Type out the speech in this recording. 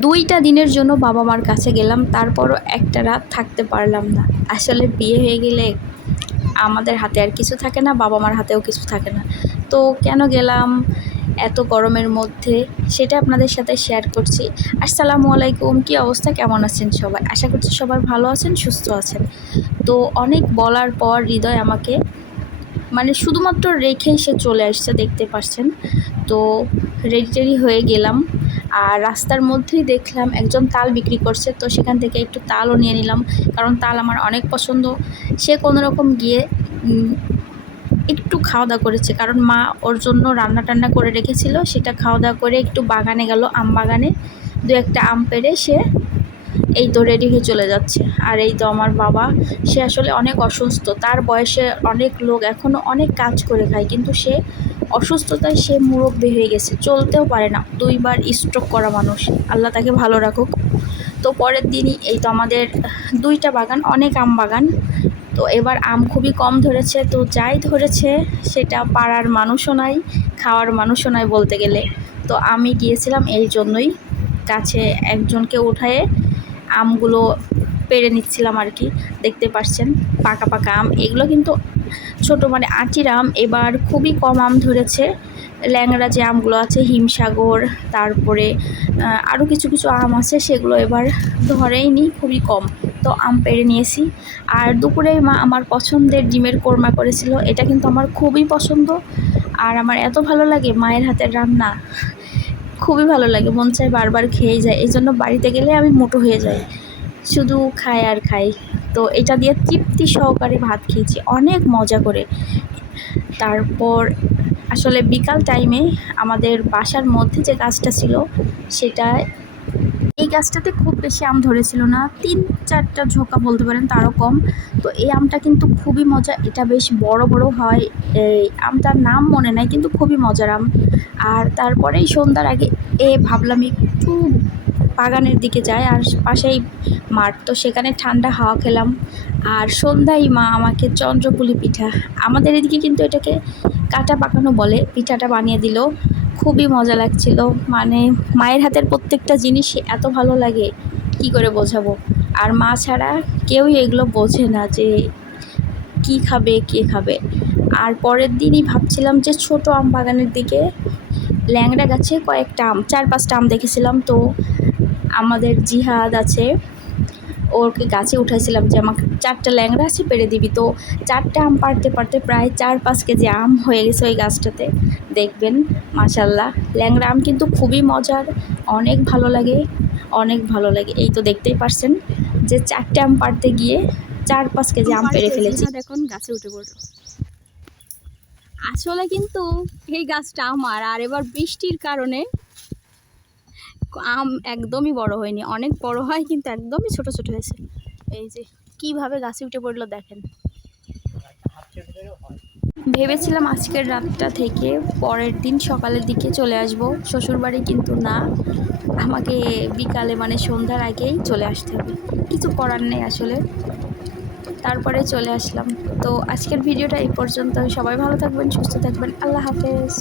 2টা দিনের জন্য বাবা মার কাছে গেলাম, তারপরও একটা রাত থাকতে পারলাম না। আসলে বিয়ে হয়ে গেলে আমাদের হাতে আর কিছু থাকে না, বাবা মার হাতেও কিছু থাকে না। তো কেন গেলাম এত গরমের মধ্যে সেটা আপনাদের সাথে শেয়ার করছি। আসসালামু আলাইকুম, কী অবস্থা, কেমন আছেন সবাই? আশা করছি সবাই ভালো আছেন, সুস্থ আছেন। তো অনেক বলার পর হৃদয় আমাকে শুধুমাত্র রেখেই সে চলে আসছে, দেখতে পাচ্ছেন। তো রেডি হয়ে গেলাম, আর রাস্তার মধ্যেই দেখলাম একজন তাল বিক্রি করছে, তো সেখান থেকে একটু তালও নিয়ে নিলাম, কারণ তাল আমার অনেক পছন্দ। সে কোনো রকম গিয়ে একটু খাওয়া দাওয়া করেছে, কারণ মা ওর জন্য রান্না টান্না করে রেখেছিল, সেটা খাওয়া দাওয়া করে একটু বাগানে গেল, আম বাগানে 2-1টা আম পেড়ে সে এই তো রেডি হয়ে চলে যাচ্ছে। আর এই তো আমার বাবা, সে আসলে অনেক অসুস্থ, তার বয়সে অনেক লোক এখনও অনেক কাজ করে খায়, কিন্তু সে অসুস্থতায় সে মুরব্বি হয়ে গেছে, চলতেও পারে না, 2বার স্ট্রোক করা মানুষ, আল্লাহ তাকে ভালো রাখুক। তো পরের দিনই এই তো আমাদের 2টা বাগান, অনেক আম বাগান। তো এবার আম খুবই কম ধরেছে, তো যাই ধরেছে সেটা পাড়ার মানুষও নাই, খাওয়ার মানুষও নাই বলতে গেলে। তো আমি গিয়েছিলাম এই জন্যই, কাছে একজনকে উঠায়ে আমগুলো পেড়ে নিচ্ছিলাম আর কি। দেখতে পাচ্ছেন পাকা পাকা আম, এগুলো কিন্তু ছোট আঁটির আম। এবার খুবই কম আম ধরেছে, ল্যাংড়া যে আমগুলো আছে, হিমসাগর, তারপরে আরও কিছু কিছু আম আছে, সেগুলো এবার ধরেইনি, খুবই কম। তো আম পেড়ে নিয়েছি। আর দুপুরে মা আমার পছন্দের ডিমের কোরমা করেছিল, এটা কিন্তু আমার খুবই পছন্দ, আর আমার এত ভালো লাগে মায়ের হাতের রান্না, খুবই ভালো লাগে, মন চায় বারবার খেয়েই যায়। এই জন্য বাড়িতে গেলে আমি মোটো হয়ে যাই, শুধু খাই আর খাই। তো এটা দিয়ে তৃপ্তি সহকারে ভাত খেয়েছি, অনেক মজা করে। তারপর আসলে বিকাল টাইমে আমাদের বাসার মধ্যে যে গাছটা ছিল, সেটায় এই গাছটাতে খুব বেশি আম ধরেছিল না, 3-4টা ঝোঁকা বলতে পারেন, তারও কম। তো এই আমটা কিন্তু খুবই মজা, এটা বেশ বড় বড় হয়। এই আমটার নাম মনে নাই, কিন্তু খুবই মজার আম। আর তারপরেই সন্ধ্যার আগে ভাবলাম একটু বাগানের দিকে যাই, আর পাশেই মাঠ, তো সেখানে ঠান্ডা হাওয়া খেলাম। আর সন্ধ্যায় মা আমাকে চন্দ্রপুলি পিঠা, আমাদের এদিকে কিন্তু এটাকে কাটা পাকানো বলে, পিঠাটা বানিয়ে দিল, খুবই মজা লাগছিল। মায়ের হাতের প্রত্যেকটা জিনিসই এত ভালো লাগে, কি করে বোঝাবো। আর মা ছাড়া কেউই এগুলো বোঝে না যে কি খাবে কে খাবে। আর পরের দিনই ভাবছিলাম যে ছোট আম বাগানের দিকে, ল্যাংড়া গাছে কয়েকটা আম, 4-5টা আম দেখেছিলাম। তো আমাদের জিহাদ আছে, ওকে গাছে উঠাইছিলাম যে আমাকে 4টা ল্যাংড়া আছে পেড়ে দিবি। তো 4টা আম পাড়তে পারতে প্রায় 4-5 কেজি আম হয়ে গেছে ওই গাছটাতে। দেখবেন মাশাল্লাহ, ল্যাংড়া আম কিন্তু খুবই মজার, অনেক ভালো লাগে, অনেক ভালো লাগে। এই তো দেখতেই পারছেন যে 4টে আম পাড়তে গিয়ে 4-5 কেজি আম পেড়ে ফেলেছি। এখন গাছে উঠে পড়ল। আসলে কিন্তু এই গাছটা আমার, আর এবার বৃষ্টির কারণে আম একদমই বড় হয়নি, অনেক বড় হয় কিন্তু একদমই ছোট ছোট হয়েছে। এই যে কিভাবে গাছে উঠে পড়লো দেখেন। ভেবেছিলাম আজকের রাতটা থেকে পরের দিন সকালের দিকে চলে আসব শ্বশুরবাড়ি, কিন্তু না, আমাকে বিকালে সন্ধ্যার আগেই চলে আসতে হবে, কিছু করার নেই আসলে। তারপরে চলে আসলাম। তো আজকের ভিডিওটা এই পর্যন্ত, সবাই ভালো থাকবেন, সুস্থ থাকবেন, আল্লাহ হাফেজ।